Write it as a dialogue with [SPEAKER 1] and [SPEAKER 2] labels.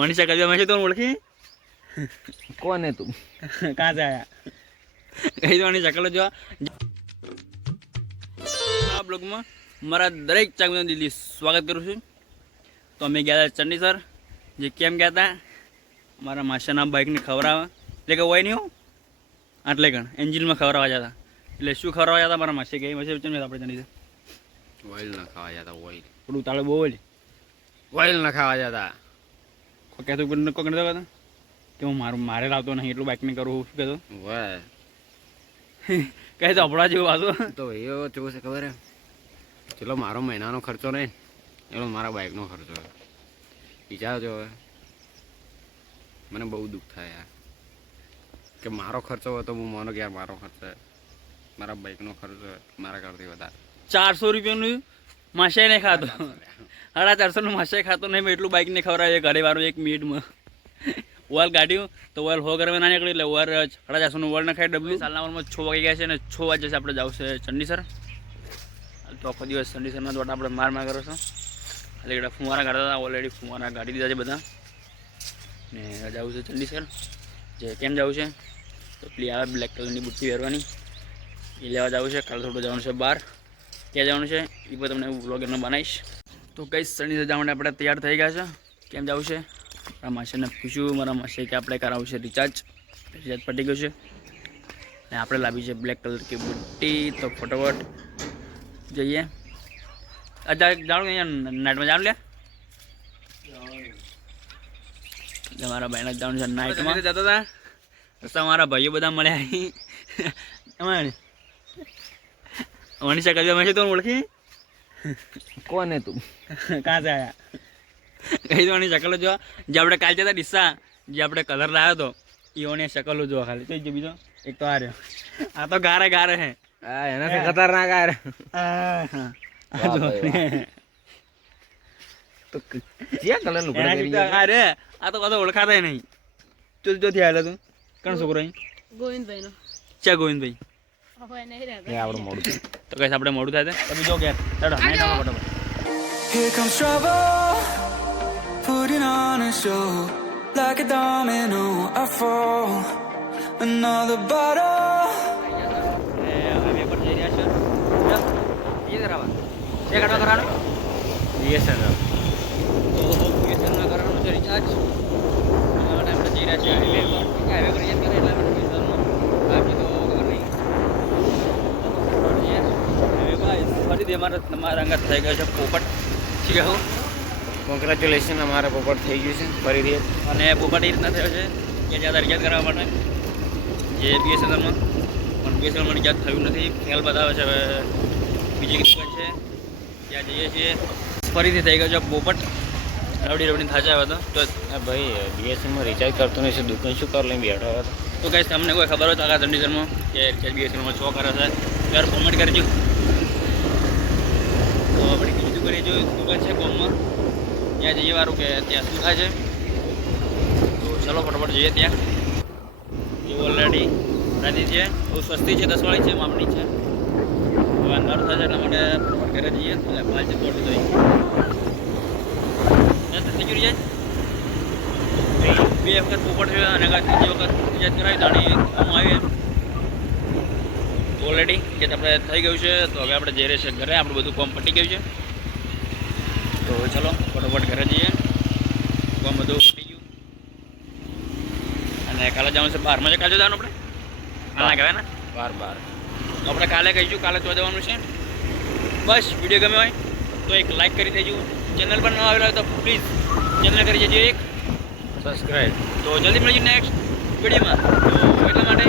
[SPEAKER 1] મનીષા કદમ હશે તો ઓળખી?
[SPEAKER 2] કોને તું?
[SPEAKER 1] કાં જાય આયા? દો મનીષા શકલ જો આ બ્લોગમાં મારા દરેક ચાકુના દિલ્હી સ્વાગત કરું છું. તો અમે ગયા હતા ચંડીસર જે કેમ ગયા હતા? મારા માસાના બાઇકને ખવડાવવા. એટલે કે હોય નહીં હું. આટલે ગણ એન્જિનમાં ખવડાવવા જતા એટલે શું ખવડાવવા જતા મારા માસી ગઈ માસી ચમ આપણે ચંડીસર
[SPEAKER 2] ઓઇલ ના ખાવા જતા ઓઇલ
[SPEAKER 1] થોડું તાળું બહુ હોય
[SPEAKER 2] ઓઇલ ના ખાવા જતા
[SPEAKER 1] કહેતું કોઈ કોઈ કહેતો હતો કે હું મારું મારે લાવતો નહીં એટલું બાઇકને કરું શું કહેતો? કહે તો અપડા જેવું વાતો
[SPEAKER 2] તો એ કેવું છે ખબર ચલો મારો મહિનાનો ખર્ચો નહીં એટલો મારા બાઇકનો ખર્ચો. વિચારજો હવે. મને બહુ દુઃખ થાય યાર. કે મારો ખર્ચો હોય તો હું માનો કે યાર મારો ખર્ચો મારા બાઇકનો ખર્ચો મારા કરતી વધારે.
[SPEAKER 1] ચારસો રૂપિયાનું? માસે નહીં ખાતો. સાડા ચારસોનું માસે ખાતો નહીં, મેં એટલું બાઇકને ખવડાવે ઘરે વાળું એક મિનિટમાં. ઓઇલ કાઢ્યું તો ઓલ હો ઘરમાં ના નીકળી એટલે ઓઇલ સાડા ચારસોનું ઓઇલ ના ખાઈ ડબલું સાલના ઓવરમાં છ વાગી ગયા છે અને છ વાગે છે આપણે જવું છે ચંડીસર. તો આખો દિવસ ચંડીસરમાં દોટ આપણે માર માર કરો છો. એટલે એટલે ફુવારા કાઢતા હતા ઓલરેડી ફુવારા કાઢી દીધા છે બધા. ને જવું છે ચંડીસર. જે કેમ જવું છે? તો પેલી આવે બ્લેક કલરની બુટ્ટી પહેરવાની. એ લેવા જવું છે, કાલે થોડું જવાનું છે બહાર. ક્યાં જવાનું છે. એ પણ તમને વ્લોગરમાં બનાવીશ. તો કઈ સણી રજા માટે આપણે તૈયાર થઈ ગયા છે. કેમ જવું છે? મારા માસીને પૂછ્યું. મારા માસી કે આપણે કરાવવું છે રિચાર્જ રિચાર્જ પટી ગયું છે. અને આપણે લાવી છે બ્લેક કલર કે બુટ્ટી. તો ફટાફટ જઈએ. અત્યારે જાણું અહીંયા નાઇટમાં જાણ લે? મારા ભાઈને જવાનું છે નાઇટમાં જતા હતા? રસ્તા મારા ભાઈઓ બધા મળ્યા અહીં. મનીષા કદવા હશે તો ઓળખી
[SPEAKER 2] કોને તું
[SPEAKER 1] કાં આયા કઈ દવાની શકલો જો જે આપણે કાલ જતા ડિસ્સા જે આપણે કલર લાવ્યો હતો ઈઓની શકલો જો ખાલી તો જો બીજો એક તો આ રહ્યો આ તો ગારે ગારે હે
[SPEAKER 2] હા એનાથી ખતરનાક
[SPEAKER 1] આ રહ્યો
[SPEAKER 2] તો ક્યાં કલરનું
[SPEAKER 1] અરે આ તો કદો ઓળખાતા નહીં ચો ચોથી આવેલા તું કોણ છોકરો
[SPEAKER 3] ગોવિંદભાઈ નો
[SPEAKER 1] ચા ગોવિંદભાઈ
[SPEAKER 2] એ આપણું મોડું.
[SPEAKER 1] તો કઈ આપણે મોડું થાય છે? તમે જો ઘેર ચડો નાઈટ આવો ફટાફટ
[SPEAKER 4] Here comes trouble, putting on a show. Like a domino, I fall. Another bottle.
[SPEAKER 1] કરવાનું કરવાનું છે. રિચાર્જ એના માટે આપણે જઈ રહ્યા છીએ હાઈવે પર હાઈવે પર રિચાર્જ કરે એટલા માટે બીએસએનએલનો બાકી તો ખબર નહીં હાઈવે ફરીથી અમારે તમારા અંગત થઈ ગયો છે પોપટ. છે હું
[SPEAKER 2] કોંગ્રેચ્યુલેશન અમારે પોપટ થઈ ગયું છે. ફરીથી.
[SPEAKER 1] અને પોપટ એ રીતના થયો છે કે જ્યાં રિચાર્જ કરવા માટે જે બીએસએનએલમાં પણ બીએસએનએલમાં રિચાર્જ થયું નથી. ફેલ બતાવે છે હવે બીજી દુકાન છે. ત્યાં જઈએ છીએ. ફરીથી થઈ ગયો છે પોપટ. રવડી રવડી થાચા આવ્યો હતો. તો
[SPEAKER 2] ભાઈ બીએસએનમાં રિચાર્જ કરતો નહીં છે. દુકાન શું કરો લઈને બેઠો હતો?
[SPEAKER 1] તો કઈ તમને કોઈ ખબર હોય તો આગળ કન્ડિશનમાં કે રિચાર્જ બીએસએનએલમાં છો કરે છે. યાર કોમેન્ટ કરજો. આપણે બીજું કરીએ જો દુકાન છે ગોમમાં. ત્યાં જઈએ વારું કે ત્યાં થાય છે. તો ચલો ફટાફટ જઈએ ત્યાં. એ ઓલરેડી રાજી છે. બહુ સસ્તી છે, દસવાળી છે માપણી છે. હવે અંધારું થશે એટલા માટે ફટાફટ ઘરે જઈએ. એટલે પાંચ દોડી જઈએ થઈ ગયું જાય બે વખત પોપટ છે અને ત્રીજી વખત રિચાર્જ કરાવી દાણી કામ આવી ઓલરેડી કે આપણે થઈ ગયું છે, તો હવે આપણે જઈ રહ્યા છીએ ઘરે. આપણું બધું કામ પટી ગયું છે. તો ચલો ફટોફટ ઘરે જઈએ. કામ બધું પટી ગયું. અને કાલે જવાનું છે બારમાં છે કાલે જવાનું આપણે? કાલે કહેવાય ને?
[SPEAKER 2] બાર બાર.
[SPEAKER 1] આપણે કાલે કહીશું કાલે તો જવાનું છે. બસ વીડિયો ગમ્યો હોય તો એક લાઈક કરી દેજો. ચેનલ પર ન આવેલા હોય તો પ્લીઝ ચેનલ કરી દેજો એક.
[SPEAKER 2] સબસ્ક્રાઈબ
[SPEAKER 1] તો જલ્દી મળીશું નેક્સ્ટ વિડીયોમાં. તો એટલા માટે